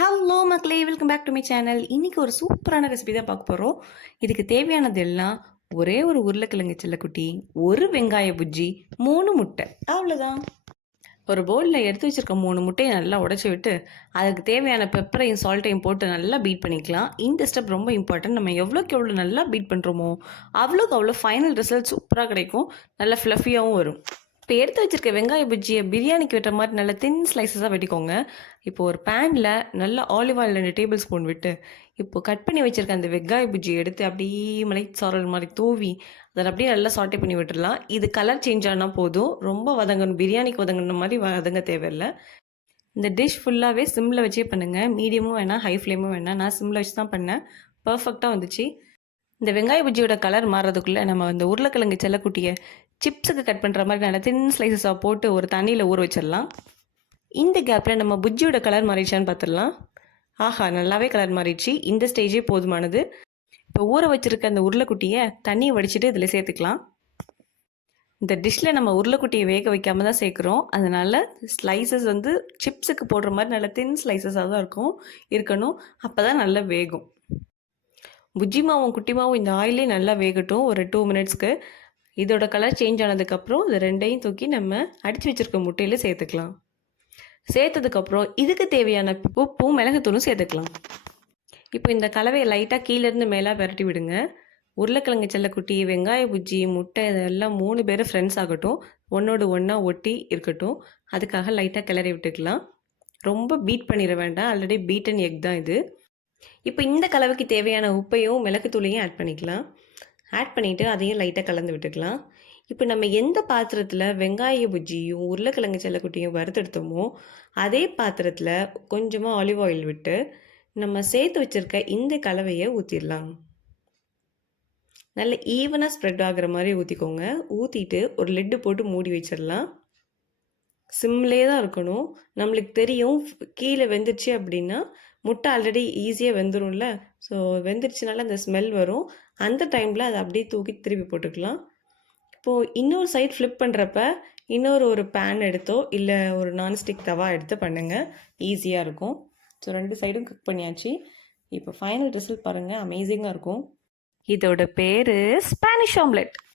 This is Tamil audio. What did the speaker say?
ஹலோ மக்களே, welcome back to my channel. இன்றைக்கி ஒரு சூப்பரான ரெசிபி தான் பார்க்க போகிறோம். இதுக்கு தேவையானது எல்லாம் ஒரே ஒரு உருளைக்கிழங்கு செல்லக்குட்டி, ஒரு வெங்காய புஜ்ஜி, 3 முட்டை, அவ்வளோதான். ஒரு பவுலில் எடுத்து வச்சுருக்க 3 முட்டையை நல்லா உடச்சி விட்டு அதுக்கு தேவையான பெப்பரையும் சால்ட்டையும் போட்டு நல்லா பீட் பண்ணிக்கலாம். இந்த ஸ்டெப் ரொம்ப இம்பார்ட்டன்ட். நம்ம எவ்வளோக்கு எவ்வளோ நல்லா பீட் பண்ணுறோமோ அவ்வளோக்கு அவ்வளோ ஃபைனல் ரிசல்ட் சூப்பராக கிடைக்கும். நல்லா ஃப்ளஃபியாகவும் வரும். இப்போ எடுத்து வச்சுருக்க வெங்காய பஜ்ஜியை பிரியாணிக்கு வெட்டுற மாதிரி நல்லா தின் ஸ்லைஸஸாக வெட்டிக்கோங்க. இப்போ ஒரு பேனில் நல்லா ஆலிவ் ஆயில் 2 டேபிள் ஸ்பூன் விட்டு இப்போது கட் பண்ணி வச்சுருக்க அந்த வெங்காய பஜ்ஜியை எடுத்து அப்படியே மலை சாரல் மாதிரி தூவி அதை அப்படியே நல்லா சாட்டே பண்ணி விட்டுடலாம். இது கலர் சேஞ்ச் ஆனால் போதும், ரொம்ப வதங்கணும், பிரியாணிக்கு வதங்கின மாதிரி வதங்க தேவையில்லை. இந்த டிஷ் ஃபுல்லாகவே சிம்மில் வச்சே பண்ணுங்கள். மீடியமும் வேணாம், ஹை ஃப்ளேமும் வேணாம். நான் சிம்மில் வச்சு தான் பண்ணேன், பர்ஃபெக்டாக வந்துச்சு. இந்த வெங்காய பஜ்ஜியோட கலர் மாறுறதுக்குள்ளே நம்ம அந்த உருளைக்கிழங்கு செல்லக்குட்டியை சிப்ஸுக்கு கட் பண்ணுற மாதிரி நல்லா தின் ஸ்லைசஸாக போட்டு ஒரு தண்ணியில் ஊற வச்சிடலாம். இந்த கேப்பில் நம்ம புஜ்ஜியோட கலர் மாறிடுச்சான்னு பார்த்துடலாம். ஆஹா, நல்லாவே கலர் மாறிடுச்சு. இந்த ஸ்டேஜே போதுமானது. இப்போ ஊற வச்சுருக்க அந்த உருளைக்குட்டியை தண்ணியை வடிச்சிட்டு இதில் சேர்த்துக்கலாம். இந்த டிஷ்ஷில் நம்ம உருளைக்குட்டியை வேக வைக்காமல் தான் சேர்க்குறோம். அதனால் ஸ்லைசஸ் வந்து சிப்ஸுக்கு போடுற மாதிரி நல்லா தின் ஸ்லைசஸாக தான் இருக்கணும். அப்போ தான் நல்லா வேகும். புஜ்ஜி மாவும் குட்டி மாவும் இந்த ஆயிலே நல்லா வேகட்டும் ஒரு 2 மினிட்ஸ்க்கு. இதோட கலர் சேஞ்ச் ஆனதுக்கப்புறம் இது ரெண்டையும் தூக்கி நம்ம அடித்து வச்சுருக்க முட்டையில் சேர்த்துக்கலாம். சேர்த்ததுக்கப்புறம் இதுக்கு தேவையான உப்பும் மிளகுத்தூளும் சேர்த்துக்கலாம். இப்போ இந்த கலவையை லைட்டாக கீழேருந்து மேலே விரட்டி விடுங்க. உருளைக்கிழங்கு செல்லக்குட்டி, வெங்காய புஜ்ஜி, முட்டை இதெல்லாம் 3 பேரும் ஃப்ரெண்ட்ஸ் ஆகட்டும், ஒன்றோடு ஒன்றா ஒட்டி இருக்கட்டும். அதுக்காக லைட்டாக கிளறி விட்டுக்கலாம். ரொம்ப பீட் பண்ணிட வேண்டாம், ஆல்ரெடி பீட்டன் எக் தான் இது. இப்போ இந்த கலவைக்கு தேவையான உப்பையும் மிளகுத்தூளையும் ஆட் பண்ணிக்கலாம். ஆட் பண்ணிவிட்டு அதையும் லைட்டாக கலந்து விட்டுக்கலாம். இப்போ நம்ம எந்த பாத்திரத்தில் வெங்காய புஜ்ஜியும் உருளைக்கிழங்கு செல்லக்குட்டியும் வறுத்தெடுத்தோமோ அதே பாத்திரத்தில் கொஞ்சமாக ஆலிவ் ஆயில் விட்டு நம்ம சேர்த்து வச்சுருக்க இந்த கலவையை ஊற்றிடலாம். நல்ல ஈவனாக ஸ்ப்ரெட் ஆகிற மாதிரி ஊற்றிக்கோங்க. ஊற்றிட்டு ஒரு லிட்டு போட்டு மூடி வச்சிடலாம். சிம்லே தான் இருக்கணும். நம்மளுக்கு தெரியும் கீழே வெந்துருச்சு அப்படின்னா முட்டை ஆல்ரெடி ஈஸியாக வெந்துடும்ல. ஸோ வெந்துருச்சுனால அந்த ஸ்மெல் வரும். அந்த டைமில் அதை அப்படியே தூக்கி திருப்பி போட்டுக்கலாம். இப்போது இன்னொரு சைட் ஃப்ளிப் பண்ணுறப்ப ஒரு பேன் எடுத்தோ இல்லை ஒரு நான்ஸ்டிக் தவா எடுத்து பண்ணுங்கள், ஈஸியாக இருக்கும். ஸோ 2 சைடும் குக் பண்ணியாச்சு. இப்போ ஃபைனல் ரிசல்ட் பாருங்கள், அமேசிங்காக இருக்கும். இதோட பேர் ஸ்பானிஷ் ஆம்லெட்.